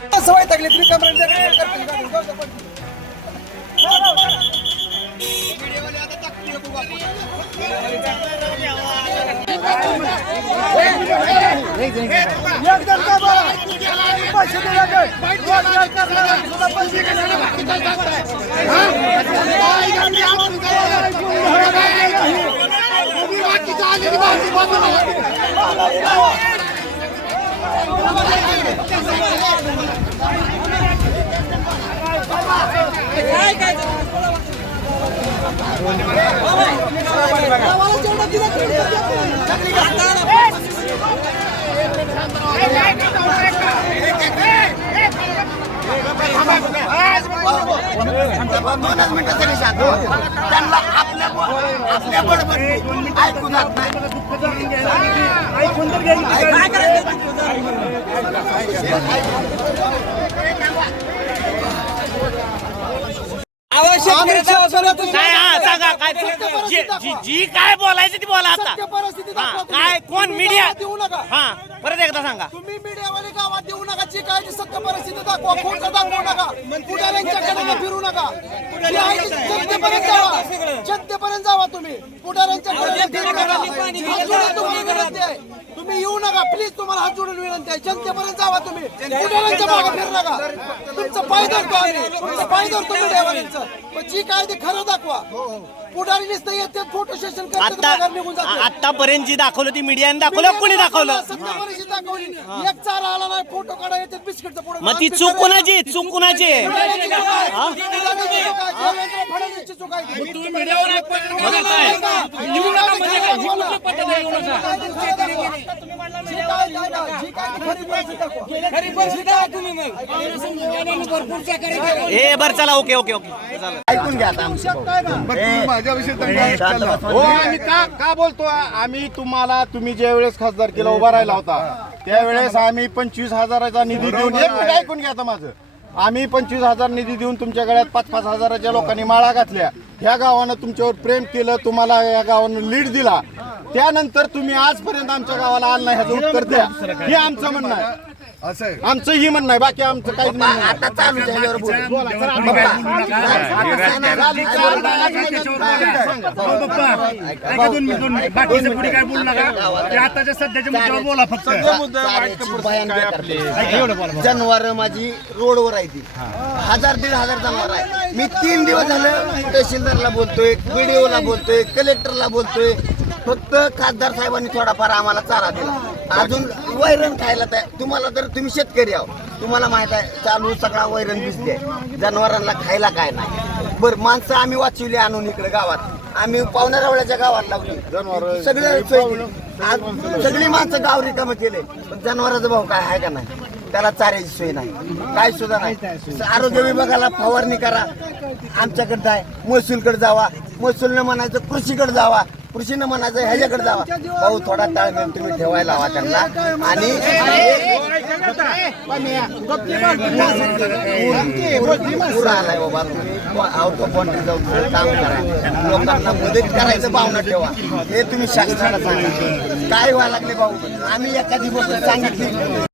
सवय लागली तुम्ही कमरेला Hey! दोनच मिनिटं तरी शांत व्हा. त्यांना आपल्या आपल्या बडबड ऐकू जात नाही. काय हा सांगा काय जी- काय बोलायचं ती बोला आता. हा. काय कोण मीडिया देऊ नका. हा परत एकदा सांगा. तुम्ही मीडियावाले गावात देऊ नका. जी काय सत्य परिस्थिती दाखवा खोटं दाखवू नका. फिरू नका जी आहे ती जनतेपर्यंत जावा जनतेपर्यंत जावा तुम्ही. पुढाऱ्यांच्याकडे नका प्लीज तुम्हाला हात जोडून विनंती आहे. जनतेपर्यंत जावा तुम्ही. पुढाऱ्यांच्या मागे फिरू नका. तुमचं पाय धरतो आम्ही. तुमचं पाय धरतो मीडियावाल्यांचं पण जी काय ते खरं दाखवा. पुढारी नुसतं येते फोटो सेशन आता निघून जातात. आतापर्यंत जी दाखवलं ती मीडियाने दाखवलं कोणी दाखवलं? दाखवली एक चारा आला नाही फोटो काढा येते बिस्किटचं पुढे मग ती चूक कोणाची? चूक कोणाची ए बर चला ओके ओके ओके. ऐकून घ्या आता आमचं. हो. आम्ही का का बोलतो आम्ही तुम्हाला तुम्ही ज्या वेळेस खासदारकीला उभा राहिला होता त्यावेळेस आम्ही पंचवीस हजाराचा निधी देऊन एक मिनिट ऐकून घ्या आता माझं. आम्ही पंचवीस हजार निधी देऊन तुमच्या गळ्यात पाच पाच हजाराच्या लोकांनी माळा घातल्या. ह्या गावानं तुमच्यावर प्रेम केलं तुम्हाला या गावानं लीड दिला. त्यानंतर तुम्ही आजपर्यंत आमच्या गावाला आला नाही ह्याचं उत्तर द्या. हे आमचं म्हणणं आहे. आमचं ही म्हणणं आहे बाकी आमचं काहीच म्हणणं नाही. आता चालू आहे ह्याच्यावर बोलू. बोला, चला, बघा. बाकीचं पुढे काय बोलू नका ते आताच्या सध्याच्या मुद्द्यावर बोला फक्त. चाऱ्याची भयान बेकार. जनावर माझी रोडवर आहे ती. हजार दीड हजार जनावर आहे. मी तीन दिवस झालं तहसीलदारला बोलतोय बीडीओला बोलतोय कलेक्टरला बोलतोय. फक्त खासदार साहेबांनी थोडाफार आम्हाला चारा दिला. अजून वैरण खायला तयार तुम्हाला तर तुम्ही शेतकरी आहो तुम्हाला माहीत आहे चालू सगळा वैरण दिसते जनावरांना खायला काय नाही. बर माणसं आम्ही वाचवली आणून इकडे गावात. आम्ही पावण्या रावळ्याच्या गावात लावली. सगळे सगळी माणसं गाव रिकामं केले. पण जनावराचा भाव काय आहे का नाही? त्याला चाऱ्याची सोय नाही. काय सुद्धा नाही. आरोग्य विभागाला फवारणी करा. आमच्याकडे जाय महसूलकडे जावा. महसूलनं म्हणायचं कृषीकडे जावा. कृषीनं म्हणायचं ह्याच्याकडे जावा. भाऊ थोडा ताळमेळ तुम्ही ठेवायला हवा त्यांना. आणि पूर आलाय बाबा आउट ऑफ कंट्री जाऊन थोडं काम करा. लोकांना मदत करायचं भावना ठेवा. हे तुम्ही शासनाला सांगा. काय व्हायला लागले भाऊ? आम्ही एखादी गोष्ट सांगितली.